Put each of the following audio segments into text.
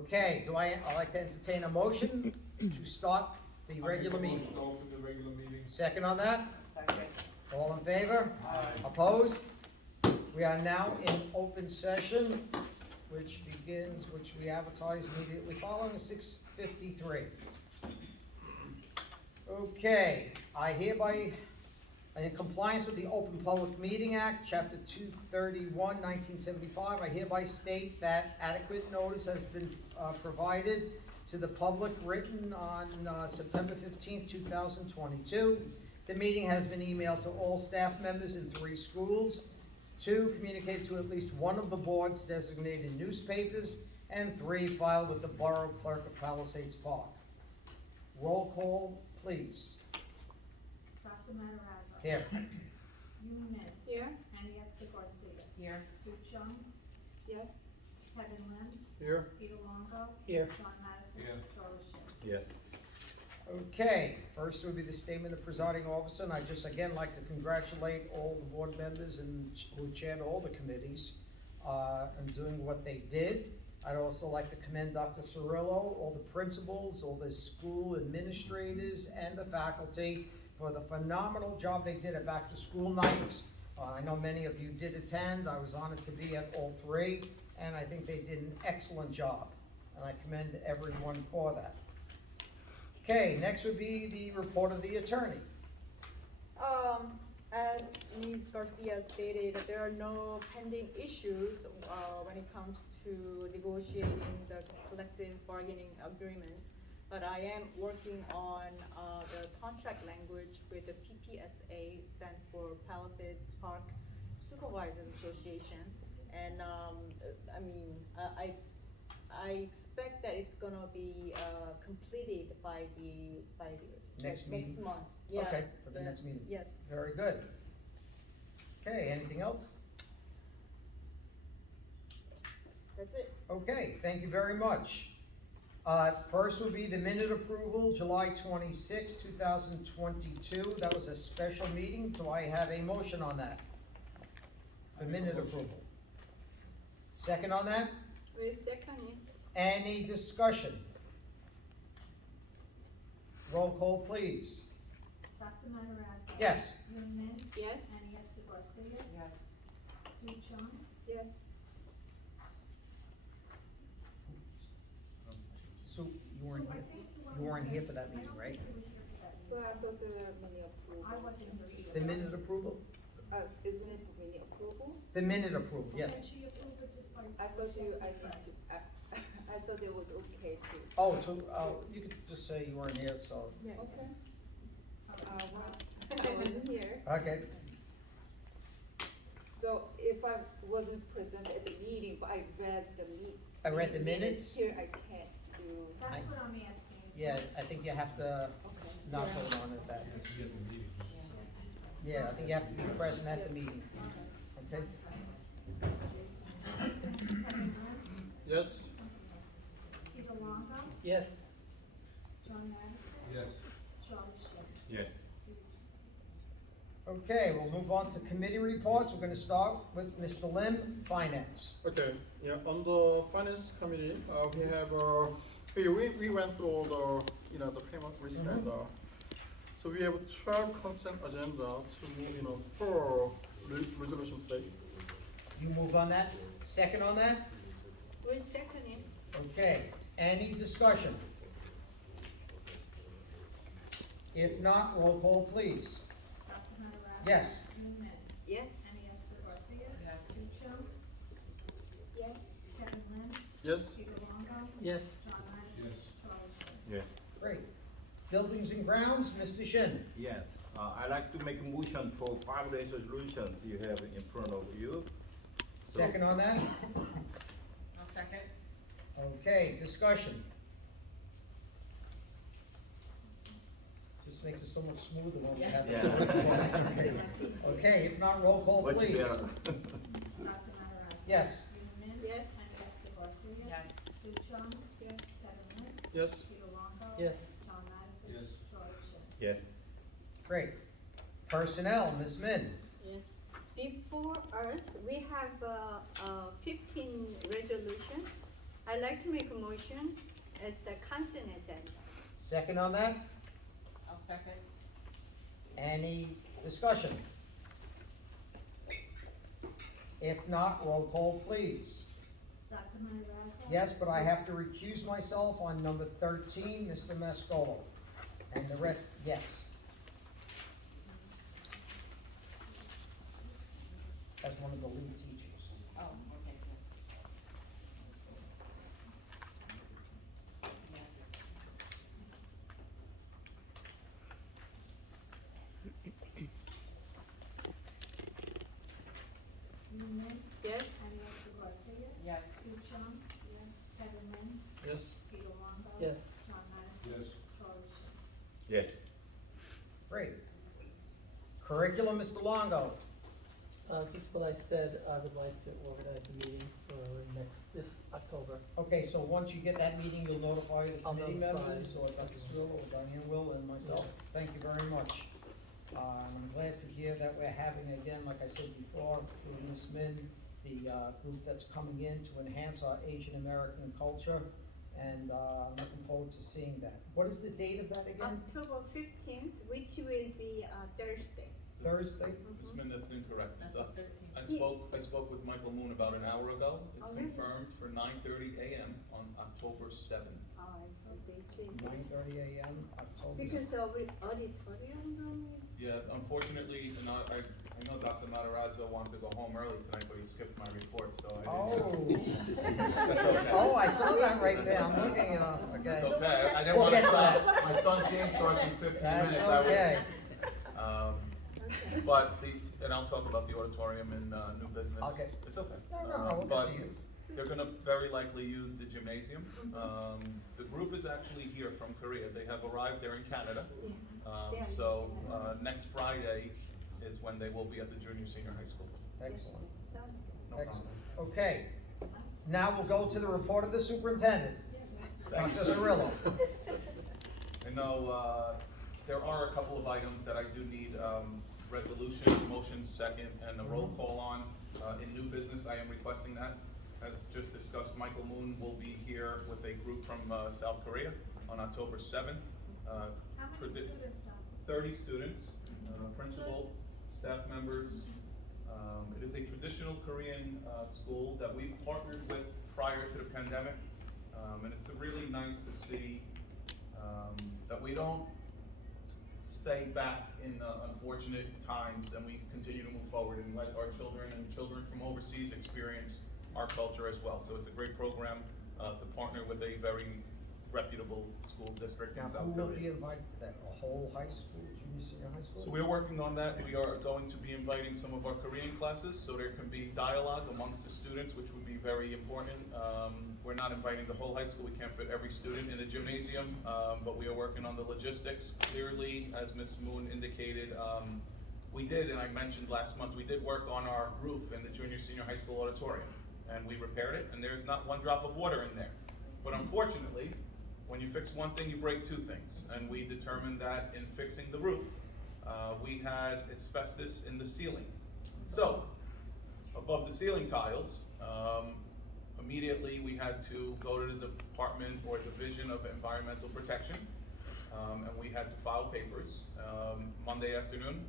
Okay, I'd like to entertain a motion to start the regular meeting. To open the regular meeting. Second on that? Second. All in favor? Aye. Opposed? We are now in open session, which we advertise immediately following 6:53. Okay, I hereby, in compliance with the Open Public Meeting Act, Chapter 231, 1975, I hereby state that adequate notice has been provided to the public written on September 15th, 2022. The meeting has been emailed to all staff members in 3 schools. 2, communicated to at least one of the board's designated newspapers, and 3, filed with the Borough Clerk of Palisades Park. Roll call, please. Dr. Matarazzo. Here. Yumi Min. Here. Annie Garcia. Here. Sue Chung. Yes. Kevin Lynn. Here. Peter Longo. Here. John Madison. Here. Charlie Shin. Yes. Okay, first would be the statement of presiding officer, and I'd just again like to congratulate all the board members and who chaired all the committees in doing what they did. I'd also like to commend Dr. Cirillo, all the principals, all the school administrators, and the faculty for the phenomenal job they did at back-to-school nights. I know many of you did attend. I was honored to be at all 3, and I think they did an excellent job, and I commend everyone for that. Okay, next would be the report of the attorney. As Ms. Garcia stated, there are no pending issues when it comes to negotiating the collective bargaining agreements. But I am working on the contract language with the PPSA, stands for Palisades Park Supervisors Association. And I expect that it's gonna be completed by the Next meeting? next month. Yeah. Okay, for the Yeah. next meeting. Yes. Very good. Okay, anything else? That's it. Okay, thank you very much. First will be the minute approval, July 26, 2022. That was a special meeting. Do I have a motion on that? The minute approval. Second on that? We'll second it. Any discussion? Roll call, please. Dr. Matarazzo. Yes. Yumi Min. Yes. Annie Garcia. Yes. Sue Chung. Yes. Sue, you weren't here for that meeting, right? Well, I thought the mini approval. I wasn't here either. The minute approval? Isn't it mini approval? The minute approval, yes. And she approved it just by. I thought I thought it was okay too. Oh, you could just say you weren't here, so, Yeah. Okay. I wasn't here. okay. So if I wasn't present at the meeting, but I read I read the minutes. Here I can't do. That's what I'm asking. is Yeah, that- I think you have to Okay. not vote on it that. Yeah, I think you have to be present at the meeting, okay? Kevin Lynn. Yes. Peter Longo. Yes. John Madison. Yes. Charlie Shin. Yes. Okay, we'll move on to committee reports. We're gonna start with Mr. Lim, Finance. Okay, yeah, on the finance committee, we have, we went through all the, the payment list and, so we have 12 consent agenda to move, for resolution today. You move on that? Second on that? We'll second it. Okay, any discussion? If not, roll call, please. Dr. Matarazzo. Yes. Yumi Min. Yes. Annie Garcia. Yes. Sue Chung. Yes. Kevin Lynn. Yes? Peter Longo. Yes. John Madison. Yes. Charlie Shin. Yes. Great. Buildings and grounds, Mr. Shin. Yes, I'd like to make a motion for 5 resolutions you have in front of you. Second on that? I'll second. Okay, discussion. This makes it so much smoother when we have. Yeah. Okay, if not, roll call, Much please. better. Dr. Matarazzo. Yes. Yumi Min. Yes. Annie Garcia. Yes. Sue Chung. Yes. Kevin Lynn. Yes? Peter Longo. Yes. John Madison. Yes. Charlie Shin. Yes. Great. Personnel, Ms. Min. Yes. Before us, we have 15 resolutions I'd like to make a motion as the consent agenda. Second on that? I'll second. Any discussion? If not, roll call please. Dr. Matarazza? Yes, but I have to recuse myself on number 13, Mr. Mascolo. And the rest, yes. As one of the lead teachers. Oh, okay, Newman? Yes? Maria Garcia? yes. Sue Chung? Yes. Kevin Lynn? Yes. Peter Longo? Yes. John Madison? Yes. Charlie Shin? Yes. Great. Curriculum, Mr. Longo. Just what I said, I would like to organize a meeting for this October. Okay, so once you get that meeting, you'll notify the I'll committee notify. members, or Dr. Sewell, or Diane will, and myself. Thank you very much. I'm glad to hear that we're having, again, like I said before, through Ms. Min, the group that's coming in to enhance our Asian American culture, and I'm looking forward to seeing that. What is the date of that again? October 15th, which will be Thursday. Thursday? Ms. Min, that's incorrect. It's That's up. the 13th. I spoke with Michael Moon about an hour ago. It's Oh, really? confirmed for 9:30 a.m. on October 7th. Oh, I see, they changed it. 9:30 a.m., October. Because of the auditorium room is. Yeah, unfortunately, I know Dr. Matarazzo wants to go home early tonight, but he skipped my report, so I didn't. That's okay. Oh, I saw that right there, I'm looking at, okay. It's okay. I didn't We'll want to get to that. stop. My son's game starts in 15 That's minutes. okay. Okay. But and I'll talk about the auditorium and new business. Okay. It's okay. No, we'll But get to you. they're gonna very likely use the gymnasium. The group is actually here from Korea. They have arrived there in Canada. Yeah. Yeah, So, yeah. next Friday is when they will be at the junior senior high school. Excellent, Sounds good. No problem. excellent. Okay, now we'll go to the report of the superintendent, Thank you, Dr. sir. Cirillo. I know, there are a couple of items that I do need, resolution, motion second, and a roll call on. In new business, I am requesting that. As just discussed, Michael Moon will be here with a group from, South Korea on October 7th. How many students, Dr.? 30 students, principal, staff members. It is a traditional Korean school that we've partnered with prior to the pandemic. And it's really nice to see that we don't stay back in unfortunate times, and we continue to move forward and let our children and children from overseas experience our culture as well. So it's a great program to partner with a very reputable school district in Now, South who Korea. will be invited to that, a whole high school, junior, senior high school? So we're working on that. We are going to be inviting some of our Korean classes, so there can be dialogue amongst the students, which would be very important. We're not inviting the whole high school. We can't fit every student in the gymnasium, but we are working on the logistics. Clearly, as Ms. Moon indicated, we did, and I mentioned last month, we did work on our roof in the junior, senior high school auditorium, and we repaired it, and there's not one drop of water in there. But unfortunately, when you fix one thing, you break two things. And we determined that in fixing the roof, we had asbestos in the ceiling. So, above the ceiling tiles, immediately we had to go to the Department or Division of Environmental Protection, and we had to file papers. Monday afternoon,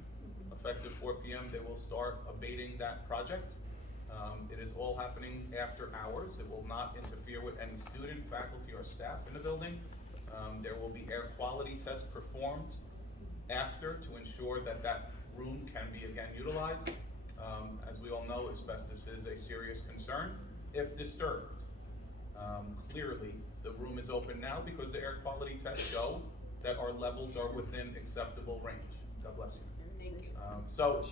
effective 4 p.m., they will start abating that project. It is all happening after hours. It will not interfere with any student, faculty, or staff in the building. There will be air quality tests performed after to ensure that that room can be again utilized. As we all know, asbestos is a serious concern if disturbed. Clearly, the room is open now because the air quality tests show that our levels are within acceptable range. God bless you. Thank you. So,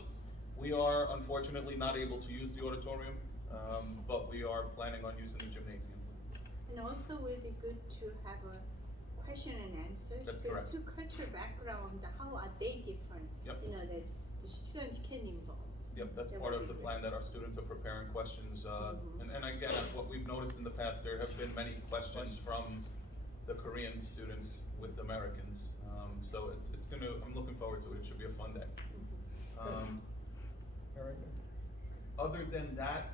we are unfortunately not able to use the auditorium, but we are planning on using the gymnasium. And also will be good to have a question and answer. That's because correct. two cultural background, how are they different? Yep. You know, that the students can involve. Yep, that's That part would of the be plan, that our students are preparing questions, and again, what we've noticed in the past, there have been many questions from the Korean students with Americans. So it's gonna, I'm looking forward to it. It should be a fun day. Very good. Other than that,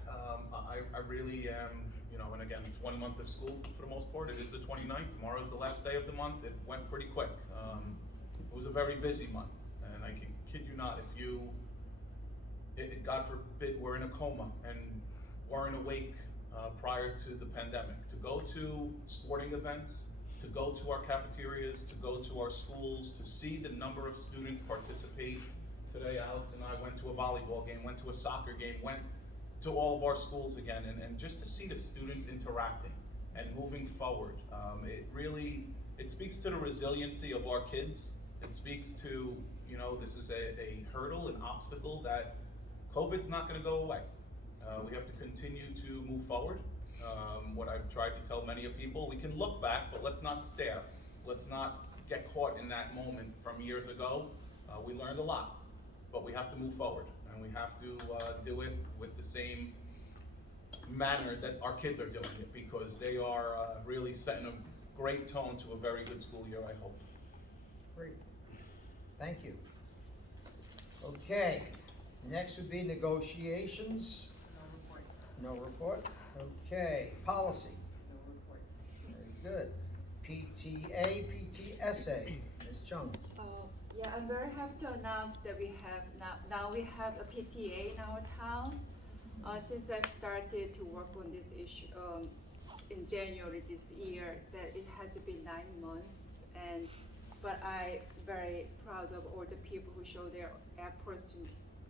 I really am, you know, and again, it's 1 month of school for the most part. It is the 29th. Tomorrow's the last day of the month. It went pretty quick. It was a very busy month, and I can kid you not, if you, God forbid, we're in a coma and weren't awake prior to the pandemic, to go to sporting events, to go to our cafeterias, to go to our schools, to see the number of students participate. Today, Alex and I went to a volleyball game, went to a soccer game, went to all of our schools again, and just to see the students interacting and moving forward. It speaks to the resiliency of our kids. It speaks to, you know, this is a hurdle, an obstacle that COVID's not gonna go away. We have to continue to move forward. What I've tried to tell many of people, we can look back, but let's not stare. Let's not get caught in that moment from years ago. We learned a lot, but we have to move forward, and we have to do it with the same manner that our kids are doing it, because they are really setting a great tone to a very good school year, I hope. Great. Thank you. Okay, next would be negotiations. No report. Okay, policy. No report. Very good. PTA, PTSA, Ms. Chung. Yeah, I'm very happy to announce that we have now we have a PTA in our town. Since I started to work on this issue in January this year, that it has been 9 months, but I'm very proud of all the people who show their efforts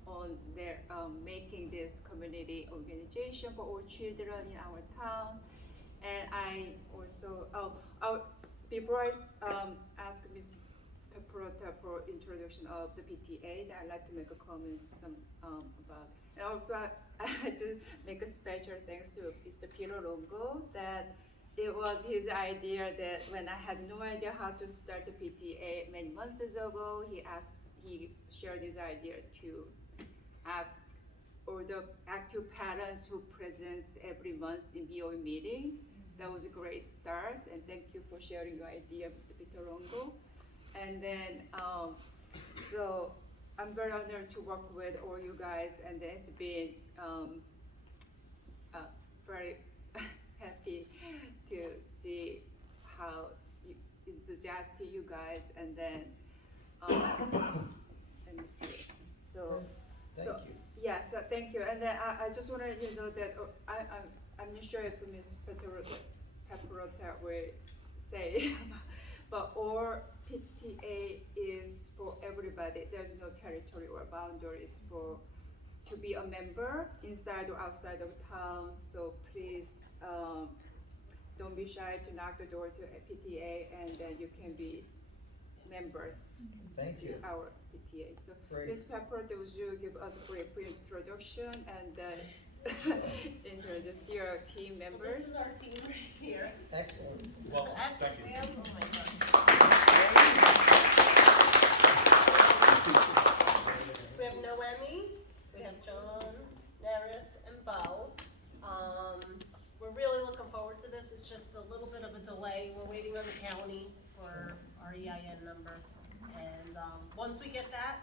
on their making this community organization for all children in our town. And I also before I ask Ms. Paprota for introduction of the PTA, I'd like to make a comment about. And also I had to make a special thanks to Mr. Peter Longo, that it was his idea that when I had no idea how to start the PTA many months ago, he shared his idea to ask all the active parents who presents every month in BOE meeting. That was a great start, and thank you for sharing your idea, Mr. Peter Longo. And then, so I'm very honored to work with all you guys, and it's been very happy to see how enthusiastic you guys, and then let me see. Thank you. Yeah, so thank you. And then I just want to let you know that I'm not sure if Ms. Paprota will say, but all PTA is for everybody. There's no territory or boundaries to be a member inside or outside of town. So please don't be shy to knock the door to a PTA, and then you can be members. Thank you. To our PTA. So Great. Ms. Paprota, would you give us a brief introduction and introduce your team members? This is our team right here. Excellent. Well, Active thank you. fam, oh my God. We have Noemi, we have John, Naris, and Bo. We're really looking forward to this. It's just a little bit of a delay. We're waiting on the county for our EIN number. And once we get that,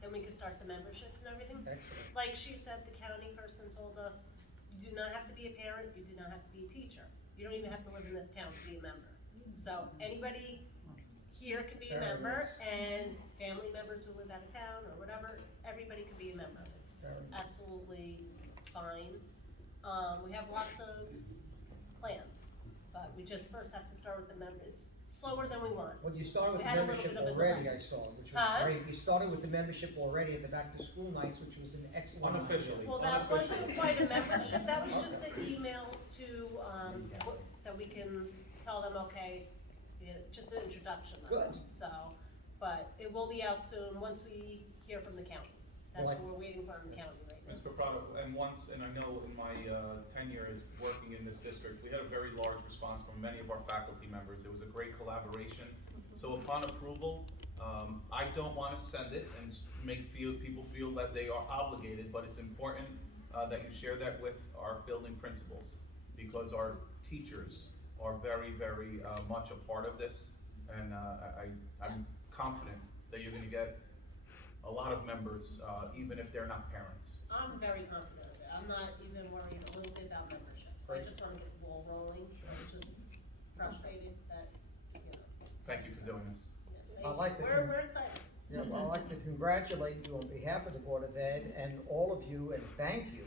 then we can start the memberships and everything. Excellent. Like she said, the county person told us, you do not have to be a parent, you do not have to be a teacher. You don't even have to live in this town to be a member. So anybody here can be a member, and family members who live out of town or whatever, everybody can be a member. It's absolutely fine. We have lots of plans, but we just first have to start with the member. It's slower than we want. Well, you started with We the had a little membership bit of a already, delay. I saw, which was great. You started with the membership already at the back to school nights, which was an excellent. Unofficially. Well, that wasn't quite a membership, that was just the emails to, that we can tell them, okay, just an introduction of Good. it, so. But it will be out soon, once we hear from the county. That's Well, what we're waiting for from the county right now. Ms. Paprota, and I know in my tenure as working in this district, we had a very large response from many of our faculty members. It was a great collaboration. So upon approval, I don't want to send it and make people feel that they are obligated, but it's important that you share that with our building principals, because our teachers are very, very much a part of this, and I'm confident that you're going to get a lot of members, even if they're not parents. I'm very confident of it, I'm not even worried a little bit about membership. I just wanna get the ball rolling, so just frustrated that, you know. Thank you for doing this. yeah, I'd like to We're excited. Yeah, well, I'd like to congratulate you on behalf of the Board of Ed and all of you, and thank you.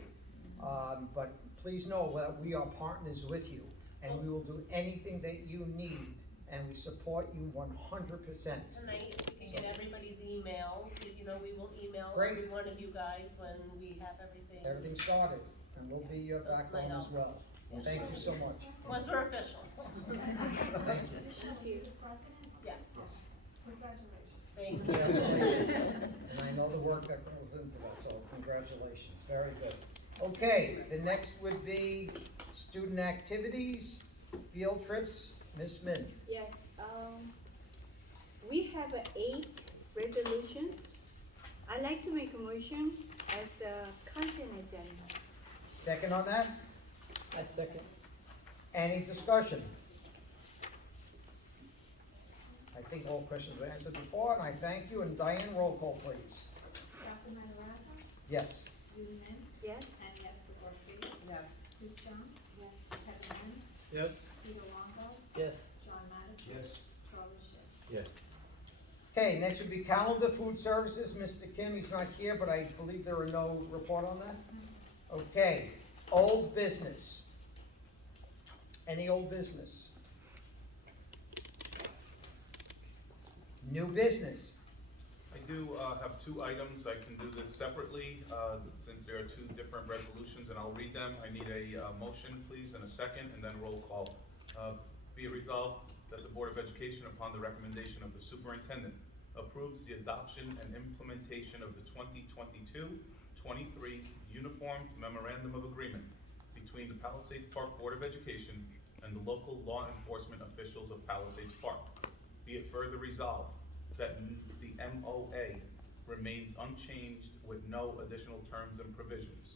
But please know that we are partners with you, and we will do anything that you need, and we support you 100%. Tonight, if we can get everybody's emails, you know, we will email Great. every one of you guys when we have everything. Everything started, and we'll be your So it's backbone laid as out. well. Thank you so much. Once we're official. Thank you. Yes. Congratulations. Thank you. Congratulations, and I know the work that goes into that, so congratulations, very good. Okay, the next would be student activities, field trips, Ms. Min. Yes, we have 8 resolutions. I'd like to make a motion as the consent agenda. Second on that, I second. any discussion? I think all questions were answered before, and I thank you, and Diane, roll call please. Dr. Matarazza? Yes. Judy Lynn? Yes? And Jessica Garcia? Yes. Sue Chung? Yes. Kevin Lynn? Yes. Peter Longo? Yes. John Madison? Yes. Charlie Schiff? Yes. Okay, next would be calendar, food services, Mr. Kim, he's not here, but I believe there are no report on that? Okay, old business. Any old business? New business. I do have 2 items. I can do this separately, since there are 2 different resolutions, and I'll read them. I need a motion, please, and a second, and then roll call. Be it resolved that the Board of Education, upon the recommendation of the superintendent, approves the adoption and implementation of the 2022-23 Uniform Memorandum of Agreement between the Palisades Park Board of Education and the local law enforcement officials of Palisades Park. Be it further resolved that the MOA remains unchanged with no additional terms and provisions.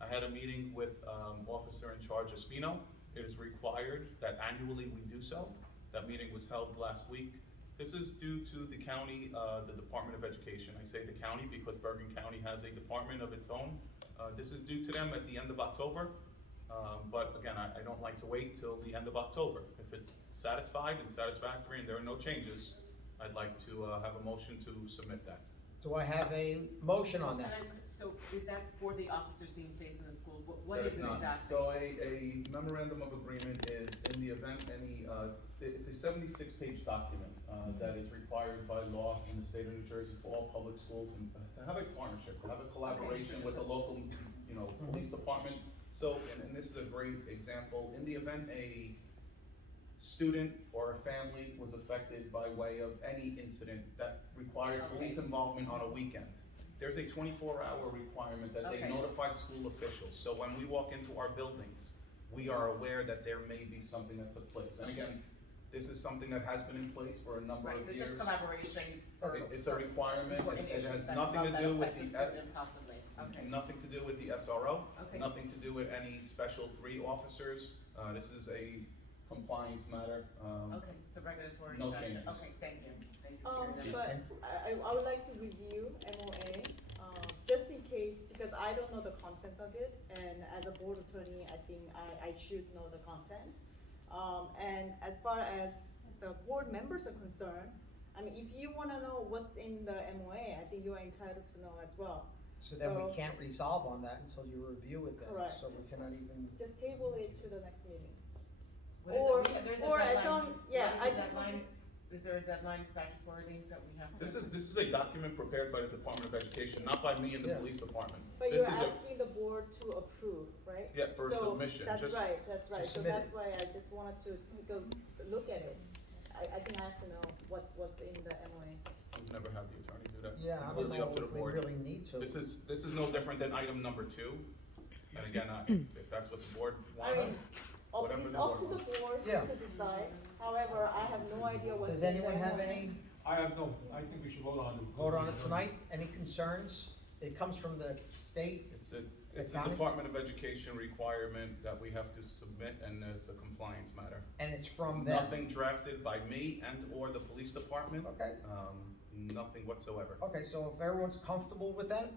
I had a meeting with Officer in Charge Espino. It is required that annually we do so. That meeting was held last week. This is due to the county, the Department of Education. I say the county because Bergen County has a department of its own. This is due to them at the end of October. But again, I don't like to wait till the end of October. If it's satisfied and satisfactory and there are no changes, I'd like to have a motion to submit that. Do I have a motion on that? So is that for the officers being placed in the schools? What That is it not. exactly? So a memorandum of agreement is in the event any, it's a 76-page document that is required by law in the state of New Jersey for all public schools, and to have a partnership, to have a collaboration with the local, police department. So, and this is a great example, in the event a student or a family was affected by way of any incident that required police involvement on a weekend, there's a 24-hour requirement that they notify school officials. So when we walk into our buildings, we are aware that there may be something that took place. And again, this is something that has been in place for a number Right, of so it's years. just collaboration for. It's a requirement, reporting it has issues that nothing to that do with affects the, a student possibly, okay. nothing to do with the SRO, Okay. nothing to do with any special 3 officers. This is a compliance matter. Okay, it's a regulatory No statute. changes. Okay, thank you for clearing that up. But I would like to review MOA, just in case, because I don't know the contents of it, and as a board attorney, I think I should know the content. And as far as the board members are concerned, I mean, if you wanna know what's in the MOA, I think you are entitled to know as well. So then we So- can't resolve on that until you review it then, Correct. so we cannot even, Just table it to the next meeting. What is Or- it? There's a or as deadline. long- yeah, What I is the just want- deadline? Is there a deadline, status wording that we have to? This is a document prepared by the Department of Education, not by me and the Yeah. police department. But This you're is a, asking the board to approve, right? yeah, for a So, submission, That's just, right, that's right, so submit that's it. why I just wanted to take a look at it. I think I have to know what's in the MOA. we've never had the attorney do that. yeah, I don't Completely know up to the if we board. really need to. This is no different than item number 2, and again, if that's what the board I wants, mean, whatever it's the up to board the board Yeah. to decide, however, I have no idea what's in Does the anyone have MOA. any, I have no, I think we should vote on it. vote on it tonight, any concerns? It comes from the state, it's a county? Department of Education requirement that we have to submit, and it's a compliance matter. and it's from them. Nothing drafted by me and or the police department, Okay, nothing whatsoever. okay, so if everyone's comfortable with that,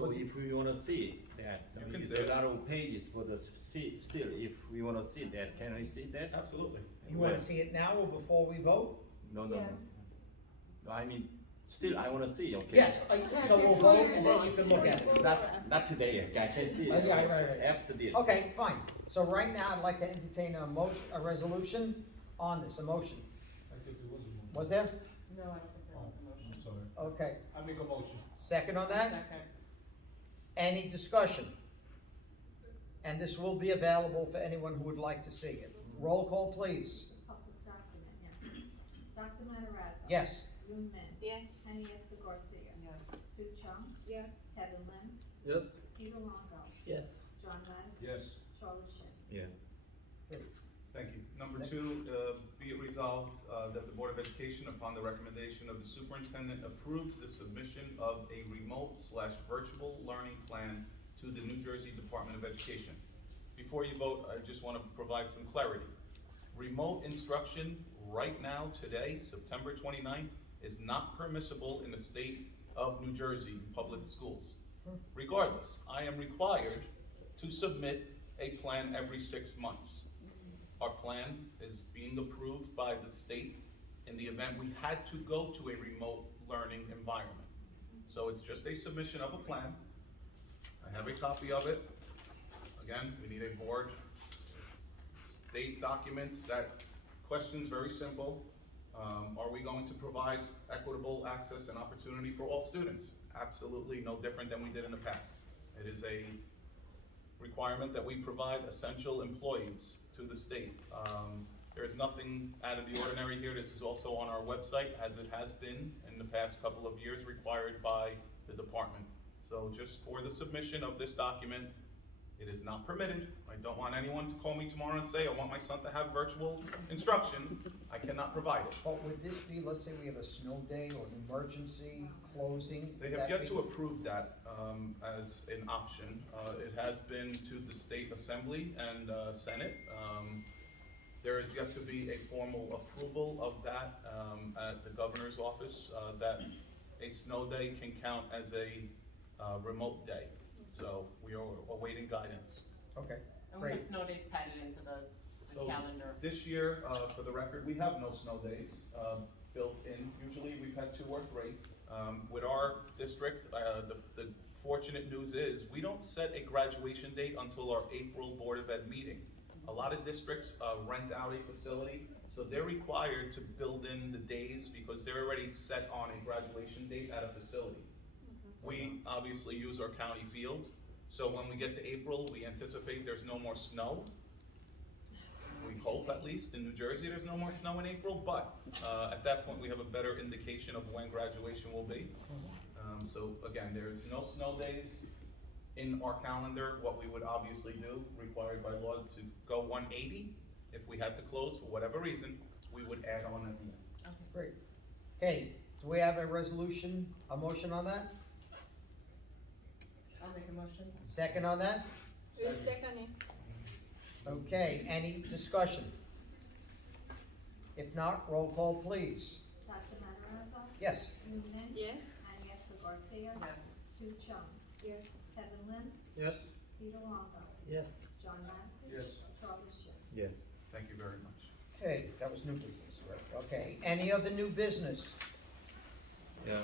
So if we wanna see that, You I mean, can it's see a it. lot of pages for the still, if we wanna see that, can we see that? Absolutely. You wanna see it now or before we vote? No, no, no. Yes. No, I mean, still, I wanna see, okay? Yes, so we'll vote and then you can look at it. Not today, okay, I can see it. Yeah, right. After this. Okay, fine. So right now, I'd like to entertain a resolution on this, a motion. I think there was a motion. Was there? No, I don't think there was a motion. I'm sorry. Okay. I make a motion. Second on that? Second. Any discussion? And this will be available for anyone who would like to see it. Roll call, please. Public document, yes. Dr. Matarazzo. Yes. Lou Min. Yes. Henny Escobar-Garcia. Yes. Sue Chung. Yes. Kevin Lim. Yes. Peter Longo. Yes. John Madison. Yes. Charlie Shin. Yeah. Thank you. Number two, be it resolved that the Board of Education, upon the recommendation of the superintendent, approves the submission of a remote/virtual learning plan to the New Jersey Department of Education. Before you vote, I just want to provide some clarity. Remote instruction right now, today, September 29th, is not permissible in the state of New Jersey public schools. Regardless, I am required to submit a plan every 6 months. Our plan is being approved by the state in the event we had to go to a remote learning environment. So it's just a submission of a plan. I have a copy of it. Again, we need a board. State documents that question's very simple. Are we going to provide equitable access and opportunity for all students? Absolutely no different than we did in the past. It is a requirement that we provide essential employees to the state. There is nothing out of the ordinary here. This is also on our website, as it has been in the past couple of years, required by the department. So just for the submission of this document, it is not permitted. I don't want anyone to call me tomorrow and say, I want my son to have virtual instruction. I cannot provide it. But would this be, let's say we have a snow day or an emergency closing? They have yet to approve that as an option. It has been to the state assembly and senate. There is yet to be a formal approval of that at the governor's office, that a snow day can count as a remote day. So we are awaiting guidance. Okay, And we have great. snow days padded into the So calendar. this year, for the record, we have no snow days built in. Usually we've had 2 or 3. With our district, the fortunate news is we don't set a graduation date until our April Board of Ed meeting. A lot of districts rent out a facility, so they're required to build in the days because they're already set on a graduation date at a facility. We obviously use our county field, so when we get to April, we anticipate there's no more snow. We hope, at least, in New Jersey, there's no more snow in April, but at that point, we have a better indication of when graduation will be. So again, there's no snow days in our calendar. What we would obviously do, required by law to go 180, if we had to close for whatever reason, we would add on at the end. Great. Okay, do we have a resolution, a motion on that? I'll make a motion. Second on that? Who's seconding? Okay, any discussion? If not, roll call, please. Dr. Matarazzo. Yes. Lou Min. Yes. Henny Escobar-Garcia. Yes. Sue Chung. Yes. Kevin Lim. Yes. Peter Longo. Yes. John Madison. Yes. Charlie Shin. Yes. Thank you very much. Okay, that was new business, right? Okay, any other new business? Yeah.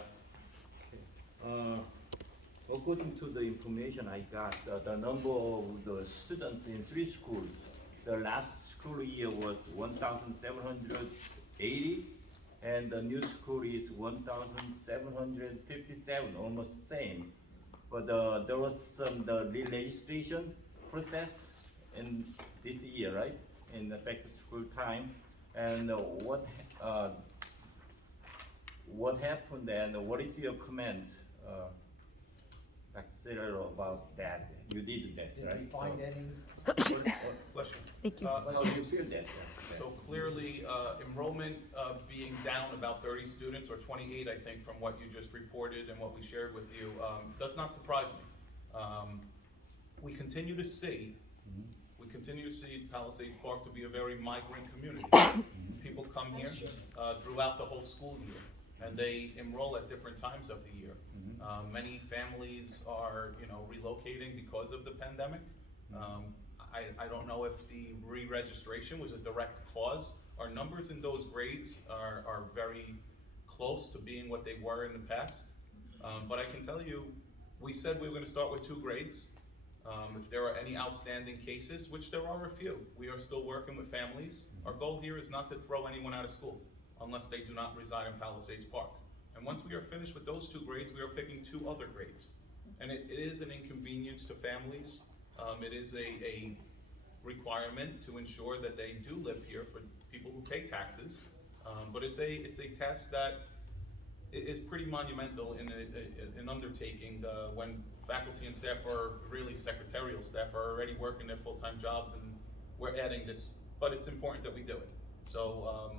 According to the information I got, the number of the students in 3 schools, the last school year was 1,780, and the new school is 1,757, almost same. But there was some the legislation process in this year, right? In the back to school time, and what happened and what is your comment, Sarah, about that? You did that, Did right? we find any? Bless you. Thank you. So you feel that? So clearly, enrollment being down about 30 students, or 28, I think, from what you just reported and what we shared with you, does not surprise me. We continue to see Palisades Park to be a very migrant community. People come here throughout the whole school year, and they enroll at different times of the year. Many families are, relocating because of the pandemic. I don't know if the re-registration was a direct cause. Our numbers in those grades are very close to being what they were in the past. But I can tell you, we said we were gonna start with 2 grades. If there are any outstanding cases, which there are a few, we are still working with families. Our goal here is not to throw anyone out of school unless they do not reside in Palisades Park. And once we are finished with those 2 grades, we are picking 2 other grades. And it is an inconvenience to families. It is a requirement to ensure that they do live here for people who pay taxes. But it's a task that is pretty monumental in an undertaking when faculty and staff are, really secretarial staff, are already working their full-time jobs, and we're adding this, but it's important that we do it. So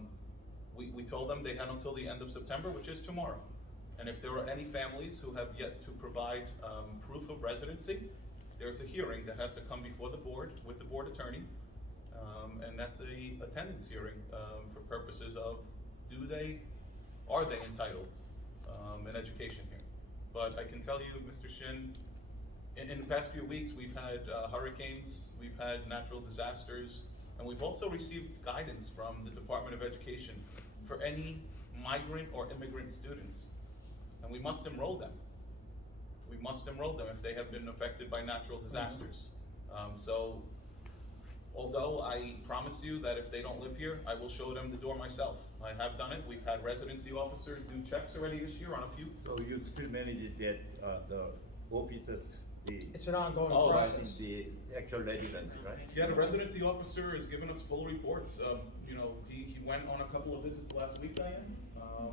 we told them they had until the end of September, which is tomorrow. And if there are any families who have yet to provide proof of residency, there's a hearing that has to come before the board with the board attorney. And that's a attendance hearing for purposes of are they entitled in education here? But I can tell you, Mr. Shin, in the past few weeks, we've had hurricanes, we've had natural disasters, and we've also received guidance from the Department of Education for any migrant or immigrant students. And we must enroll them. We must enroll them if they have been affected by natural disasters. So, although I promise you that if they don't live here, I will show them the door myself. I have done it. We've had residency officers do checks already this year on a few. So you still manage that, the officers, It's an ongoing supervising process. the actual residency, right? Yeah, the residency officer has given us full reports. He went on a couple of visits last week, Diane,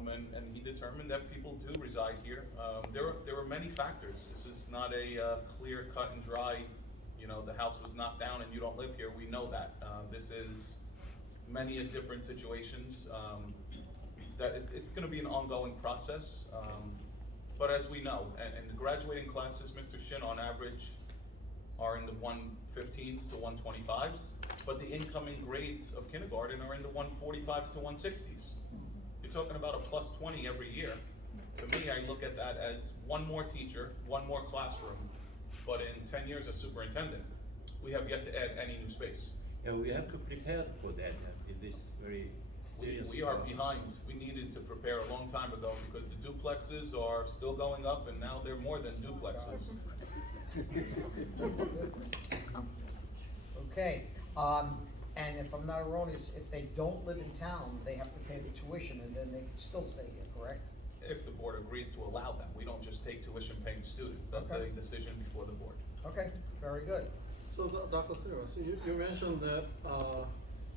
and he determined that people do reside here. There are many factors. This is not a clear cut and dry, the house was knocked down and you don't live here. We know that. This is many different situations. That it's gonna be an ongoing process. But as we know, and the graduating classes, Mr. Shin, on average, are in the 115s to 125s, but the incoming grades of kindergarten are in the 145s to 160s. You're talking about a plus 20 every year. To me, I look at that as one more teacher, one more classroom, but in 10 years as superintendent, we have yet to add any new space. And we have to prepare for that, it is very serious. We are behind. We needed to prepare a long time ago because the duplexes are still going up and now they're more than duplexes. Okay, and if I'm not erroneous, if they don't live in town, they have to pay the tuition and then they can still stay here, correct? If the board agrees to allow them. We don't just take tuition paying students. That's Okay. a decision before the board. Okay, very good. So, Dr. Silva, so you mentioned that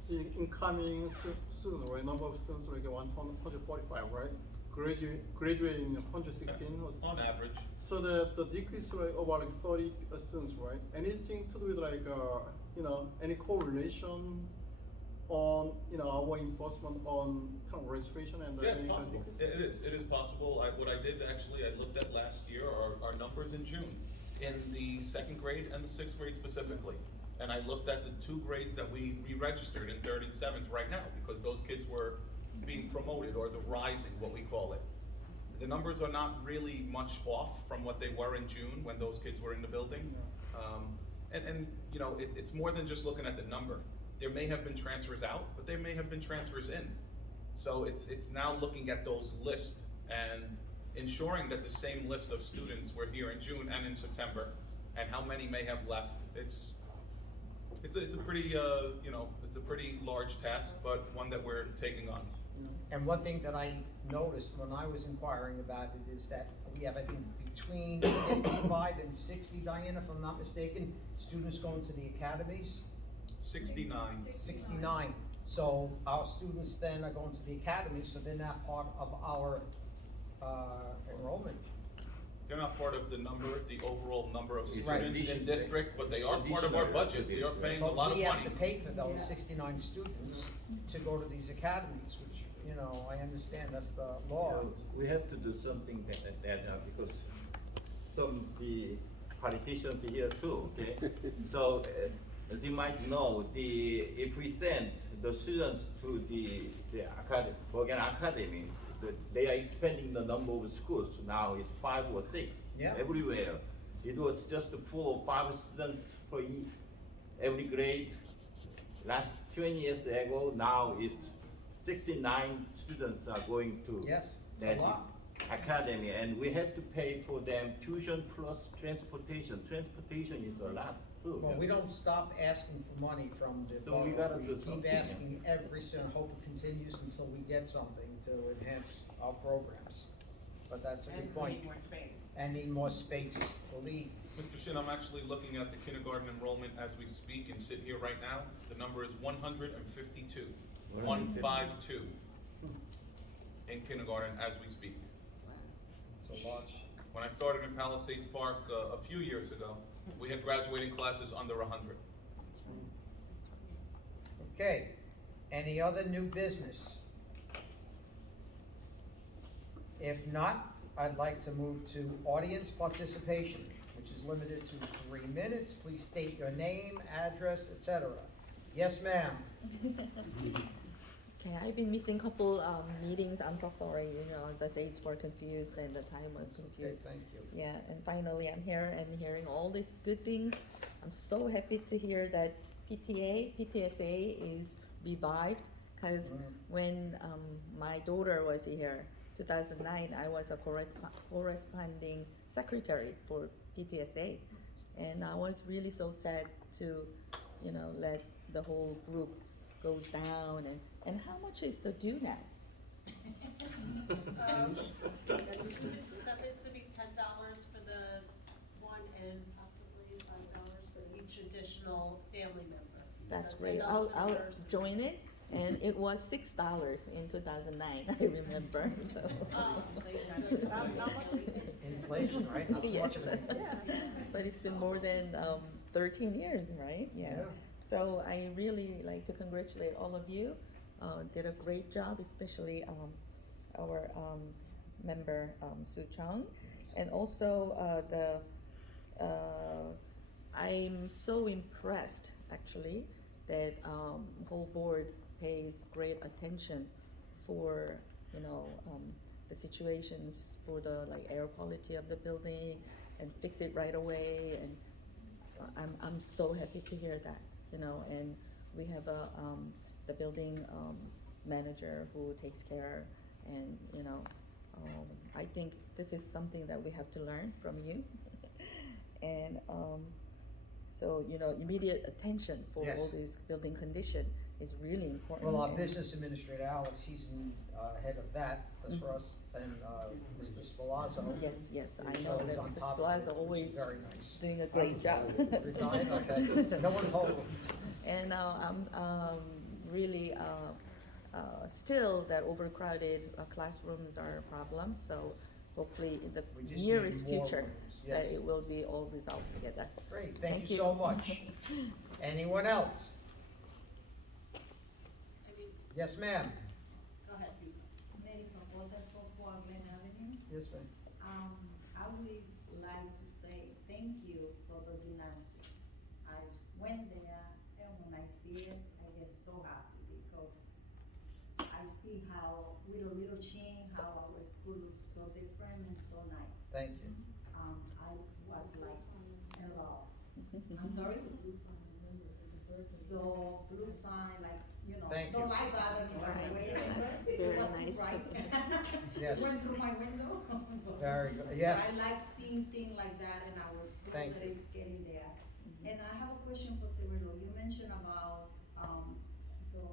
the incoming student, right, number of students like 145, right? Graduating 116 was. On average, So the decrease rate about like 30 students, right? Anything to do with like any correlation on our enforcement on kind of registration and yeah, it's any kind of possible. decrease? It is possible. What I did actually, I looked at last year, our numbers in June, in the 2nd grade and the 6th grade specifically. And I looked at the 2 grades that we re-registered in 3rd and 7th right now, because those kids were being promoted, or the rising, what we call it. The numbers are not really much off from what they were in June when those kids were in the building. It's more than just looking at the number. There may have been transfers out, but there may have been transfers in. So it's now looking at those lists and ensuring that the same list of students were here in June and in September, and how many may have left. It's a pretty it's a pretty large task, but one that we're taking on. And one thing that I noticed when I was inquiring about it is that we have, I think, between 55 and 60, Diana, if I'm not mistaken, students going to the academies. 69. 69. So our students then are going to the academy, so they're not part of our enrollment. They're not part of the overall number of Right. students in district, but they are part of our budget. We are paying a lot But of we have money. to pay for those 69 students to go to these academies, which, I understand that's the law. We have to do something because some the politicians here too, okay? So as you might know, if we send the students to the Bergen Academy, they are expanding the number of schools. Now it's 5 or 6 Yeah. everywhere. It was just 4 or 5 students per every grade. Last 20 years ago, now it's 69 students are going to Yes, it's a that lot. academy, and we have to pay for them tuition plus transportation. Transportation is a lot too. Well, we don't stop asking for money from the So we borough. gotta do Keep something. asking every single, hope it continues until we get something to enhance our programs. But that's a And good point. create more space. And need more space, please. Mr. Shin, I'm actually looking at the kindergarten enrollment as we speak and sit here right now. The number is 152. 152 in kindergarten as we speak. It's a lot. When I started in Palisades Park a few years ago, we had graduating classes under 100. Okay, any other new business? If not, I'd like to move to audience participation, which is limited to 3 minutes. Please state your name, address, etc. Yes, ma'am. Okay, I've been missing couple meetings. I'm so sorry. The dates were confused and the time was Okay, confused. thank you. Yeah, and finally I'm here and hearing all these good things. I'm so happy to hear that PTSA is revived, because when my daughter was here, 2009, I was a corresponding secretary for PTSA, and I was really so sad to, let the whole group goes down. And how much is the due now? It's gonna be $10 for the one and possibly $5 for each additional family member. That's So great. $10 I'll for the first. join it. And it was $6 in 2009, I remember, so. Oh, Not much has changed. Inflation, right? Not too much of an Yes. increase. But it's been more than 13 years, right? Yeah. So I really like to congratulate all of you. Did a great job, especially our member Sue Chung, and also I'm so impressed actually that whole board pays great attention for the situations for the air quality of the building and fix it right away, and I'm so happy to hear that, and we have the building manager who takes care, and I think this is something that we have to learn from you. And so immediate attention for Yes. all this building condition is really important. Well, our and- business administrator, Alex, he's head of that, that's for us, and Mr. Spalazzo. Yes, I So know he's that on Mr. top of it, Plaza which always is very nice. doing a great job. Retired, okay, no one told him. And I'm really still that overcrowded classrooms are a problem. So hopefully in the We just need nearest more future rooms, that yes. it will be all resolved together. Great, thank you so much. Anyone else? I mean, Yes, ma'am. go ahead. Mary from Waterfall, Glen Avenue. Yes, ma'am. I would like to say thank you for the gymnasium. I went there, and when I see it, I get so happy because I see how with a little change, how our school looks so different and so nice. Thank you. I was like in love. I'm sorry? The blue sign, Thank the you. light button in my way. It Very was too nice. bright. Yes. It went through my window. Very good, yeah. I like seeing things like that in our school Thank that you. is getting there. And I have a question for Cirilo. You mentioned about, the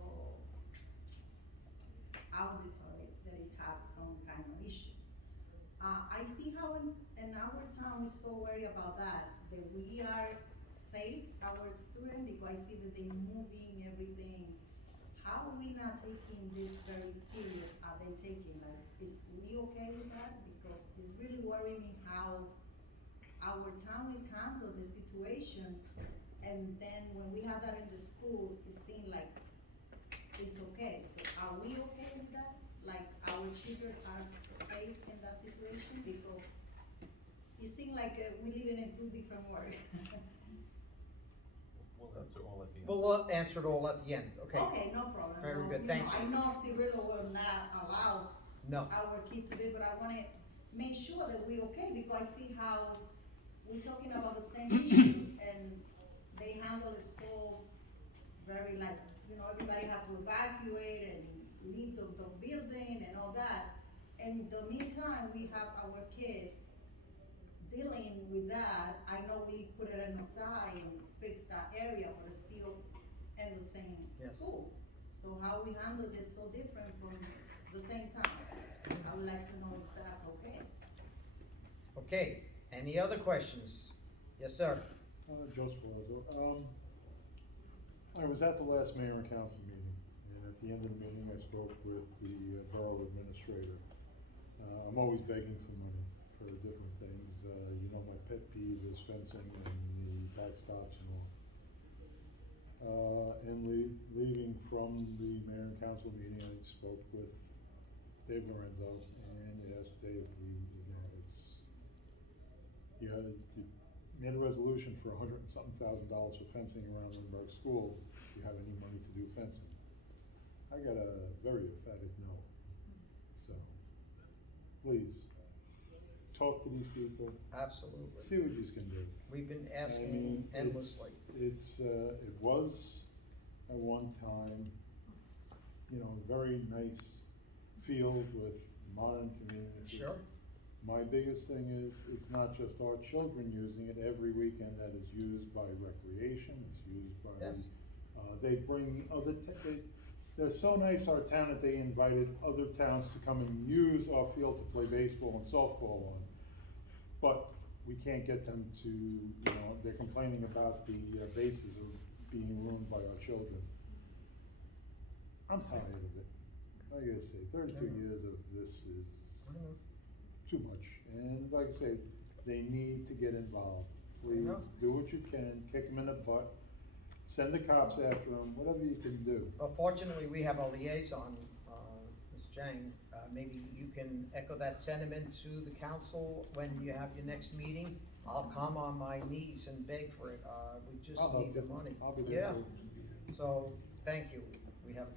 auditory that is have some kind of issue. I see how in our town we're so worried about that we are safe, our student, because I see that they moving everything. How are we not taking this very serious? Are they taking is we okay with that? Because it's really worrying me how our town is handled the situation, and then when we have that in the school, it seems like it's okay. So are we okay with that? Like our children are safe in that situation? Because it seems like we're living in two different worlds. We'll answer all at the end. We'll answer it all at the end, okay? Okay, no problem. Very No, good, you thank know, you. I know Cirillo will not allow No, our kid to be, but I wanna make sure that we okay, because I see how we're talking about the same issue, and they handle it so very like, you know, everybody have to evacuate and leave the building and all that. In the meantime, we have our kid dealing with that. I know we put it on the side and fix that area, but it's still in the same Yes. school. So how we handle this so different from the same time? I would like to know if that's okay. okay, any other questions? Yes, sir. Joe Spalazzo. I was at the last mayor and council meeting, and at the end of the meeting, I spoke with the borough administrator. I'm always begging for money for different things. You know, my pet peeve is fencing and the backstops and all. And leaving from the mayor and council meeting, I spoke with Dave Lorenzo and asked Dave, you made a resolution for $100 and something thousand for fencing around Lindbergh School. Do you have any money to do fencing? I got a very emphatic no. So, please, talk to these people, Absolutely. see what you can do. We've been I asking mean, endlessly. it was at one time, you know, a very nice field with modern communities. Sure. My biggest thing is, it's not just our children using it. Every weekend that is used by recreation, it's used by. Yes. They bring other, they're so nice, our town, that they invited other towns to come and use our field to play baseball and softball on. But we can't get them to, you know, they're complaining about the bases of being ruined by our children. I'm tired of it. Like I say, 32 years of this is too much. And like I say, they need to get involved. Please, do what you can, kick them in the butt, send the cops after them, whatever you can do. Fortunately, we have a liaison, Ms. Jang. Maybe you can echo that sentiment to the council when you have your next meeting. I'll come on my knees and beg for it. We just I'll help need the you. money. I'll be there. Yeah. So, thank you. We have,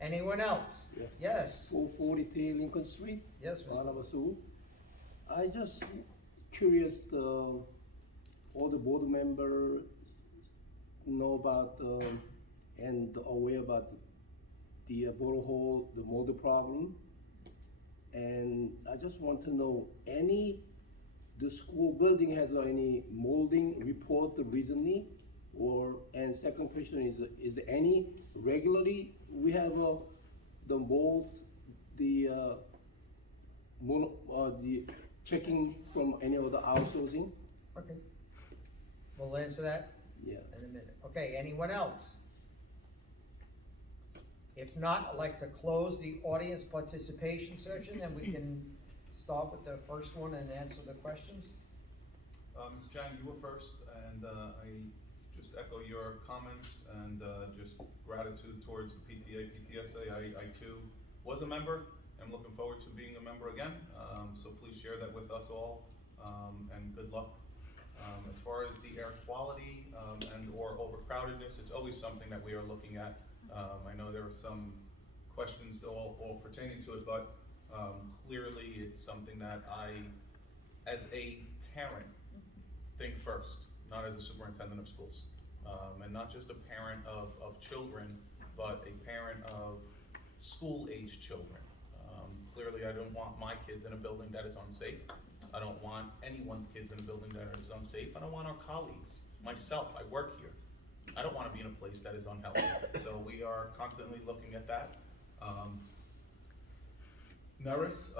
anyone else? Yeah. Yes. 443 Lincoln Street, Yes, Mr. Palisades. I just curious, all the board member know about and aware about the borehole, the mold problem. And I just want to know, the school building has any molding report recently? And second question is there any regularly we have the molds, the checking from any other outsourcing? Okay. We'll answer that Yeah. in a minute. Okay, anyone else? If not, I'd like to close the audience participation section, and we can start with the first one and answer the questions. Ms. Jang, you were first, and I just echo your comments and just gratitude towards the PTA, PTSA. I too was a member. I'm looking forward to being a member again. So please share that with us all, and good luck. As far as the air quality and or overcrowdedness, it's always something that we are looking at. I know there are some questions all pertaining to it, but clearly it's something that I, as a parent, think first, not as a superintendent of schools. And not just a parent of children, but a parent of school-age children. Clearly, I don't want my kids in a building that is unsafe. I don't want anyone's kids in a building that is unsafe. I don't want our colleagues, myself, I work here. I don't want to be in a place that is unhealthy. So we are constantly looking at that. Neris,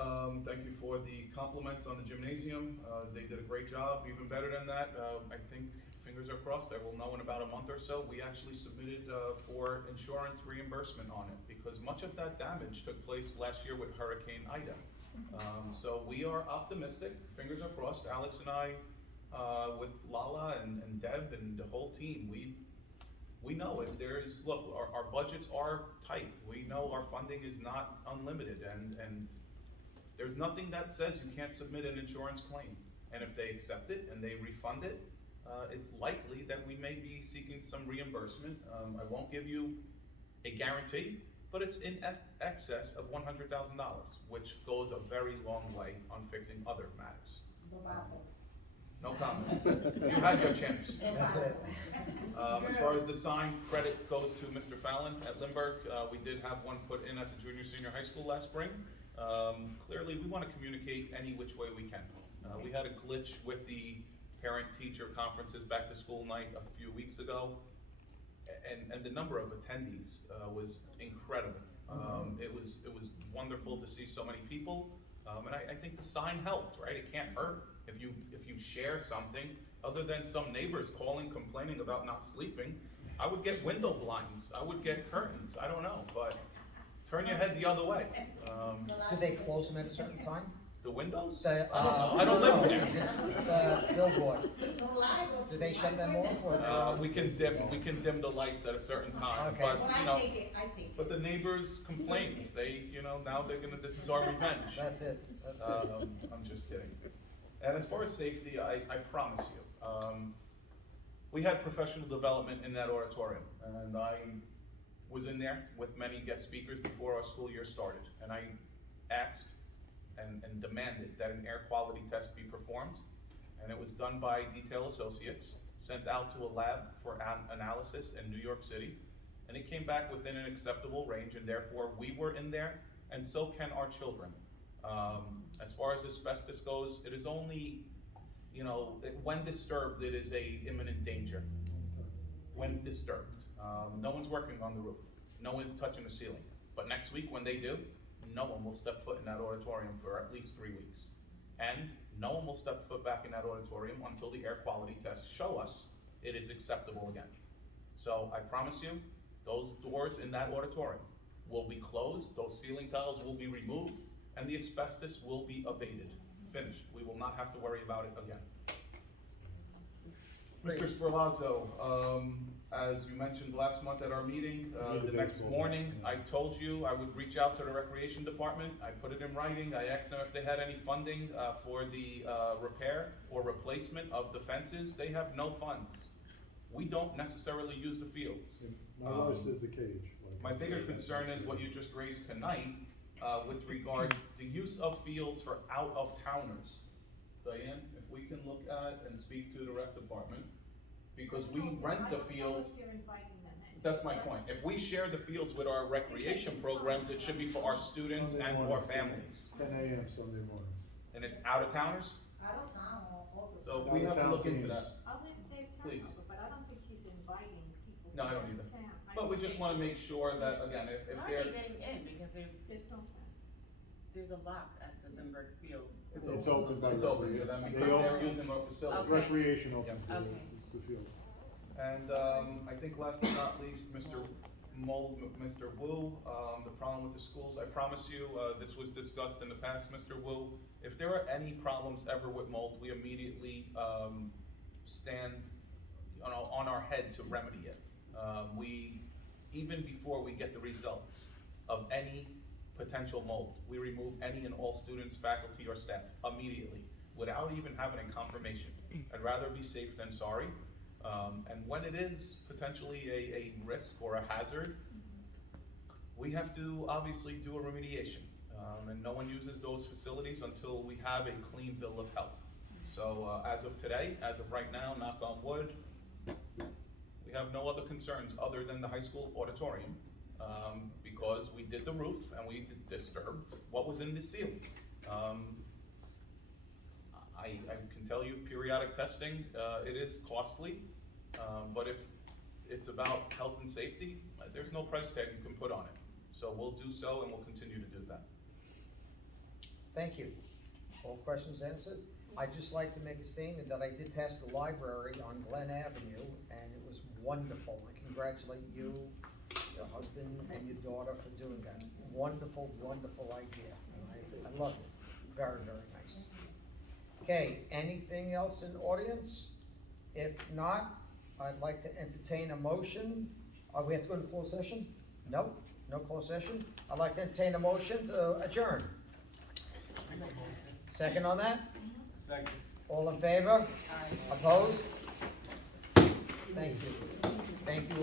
thank you for the compliments on the gymnasium. They did a great job, even better than that. I think, fingers are crossed, I will know in about a month or so. We actually submitted for insurance reimbursement on it because much of that damage took place last year with Hurricane Ida. So we are optimistic, fingers are crossed. Alex and I, with Lala and Deb and the whole team, we know if there is, look, our budgets are tight. We know our funding is not unlimited, and there's nothing that says you can't submit an insurance claim. And if they accept it and they refund it, it's likely that we may be seeking some reimbursement. I won't give you a guarantee, but it's in excess of $100,000, which goes a very long way on fixing other matters. No comment. You had your chance. That's it. As far as the sign, credit goes to Mr. Fallon at Lindbergh. We did have one put in at the junior, senior high school last spring. Clearly, we want to communicate any which way we can. We had a glitch with the parent-teacher conferences back to school night a few weeks ago, and the number of attendees was incredible. It was wonderful to see so many people, and I think the sign helped, right? It can't hurt if you share something. Other than some neighbors calling, complaining about not sleeping, I would get window blinds, I would get curtains, I don't know, but turn your head the other way. Do they close them at a certain time? The windows? The, I don't know, I don't live there. The billboard, do they shut them off or? We can dim the lights at a certain time, Okay. but, When you I know, take it, I take it. but the neighbors complained, they, now they're gonna, this is our revenge. That's it, that's it. I'm just kidding. And as far as safety, I promise you, we had professional development in that auditorium, and I was in there with many guest speakers before our school year started, and I asked and demanded that an air quality test be performed, and it was done by Detail Associates, sent out to a lab for analysis in New York City, and it came back within an acceptable range, and therefore we were in there, and so can our children. As far as asbestos goes, it is only, when disturbed, it is a imminent danger. When disturbed. No one's working on the roof. No one's touching the ceiling. But next week, when they do, no one will step foot in that auditorium for at least 3 weeks. And no one will step foot back in that auditorium until the air quality tests show us it is acceptable again. So I promise you, those doors in that auditorium will be closed, those ceiling tiles will be removed, and the asbestos will be abated. Finished. We will not have to worry about it again. Mr. Sperlazzo, as you mentioned last month at our meeting, the next morning, I told you I would reach out to the recreation department. I put it in writing. I asked them if they had any funding for the repair or replacement of the fences. They have no funds. We don't necessarily use the fields. My wife says the cage. My bigger concern is what you just raised tonight with regard to use of fields for out-of-towners. Diane, if we can look at and speak to the rec department, because we rent the fields. That's my point. If we share the fields with our recreation programs, it should be for our students and our families. 10 a.m. Sunday mornings. And it's out-of-towners? Out of town or So we have to look into that. Please. But I don't think he's inviting people. No, I don't either. But we just wanna make sure that, again, if How are they're. they getting in? Because There's no fence. there's a lock at the Lindbergh field. It's open by It's open for them because they're using our facility. Okay. Recreation opens Okay. the field. And I think last but not least, Mr. Wu, the problem with the schools, I promise you, this was discussed in the past, Mr. Wu. If there are any problems ever with mold, we immediately stand on our head to remedy it. Even before we get the results of any potential mold, we remove any and all students, faculty, or staff immediately, without even having a confirmation. I'd rather be safe than sorry. And when it is potentially a risk or a hazard, we have to obviously do a remediation. And no one uses those facilities until we have a clean bill of health. So as of today, as of right now, knock on wood, we have no other concerns other than the high school auditorium, because we did the roof and we disturbed what was in the ceiling. I can tell you periodic testing, it is costly, but if it's about health and safety, there's no price tag you can put on it. So we'll do so and we'll continue to do that. Thank you. All questions answered? I'd just like to make a statement that I did pass the library on Glen Avenue, and it was wonderful. I congratulate you, your husband, and your daughter for doing that. Wonderful, wonderful idea. I love it. Very, very nice. Okay, anything else in audience? If not, I'd like to entertain a motion. We have to go to closed session? No, no closed session. I'd like to entertain a motion to adjourn. Second on that? Second. All in favor? Opposed? Thank you. Thank you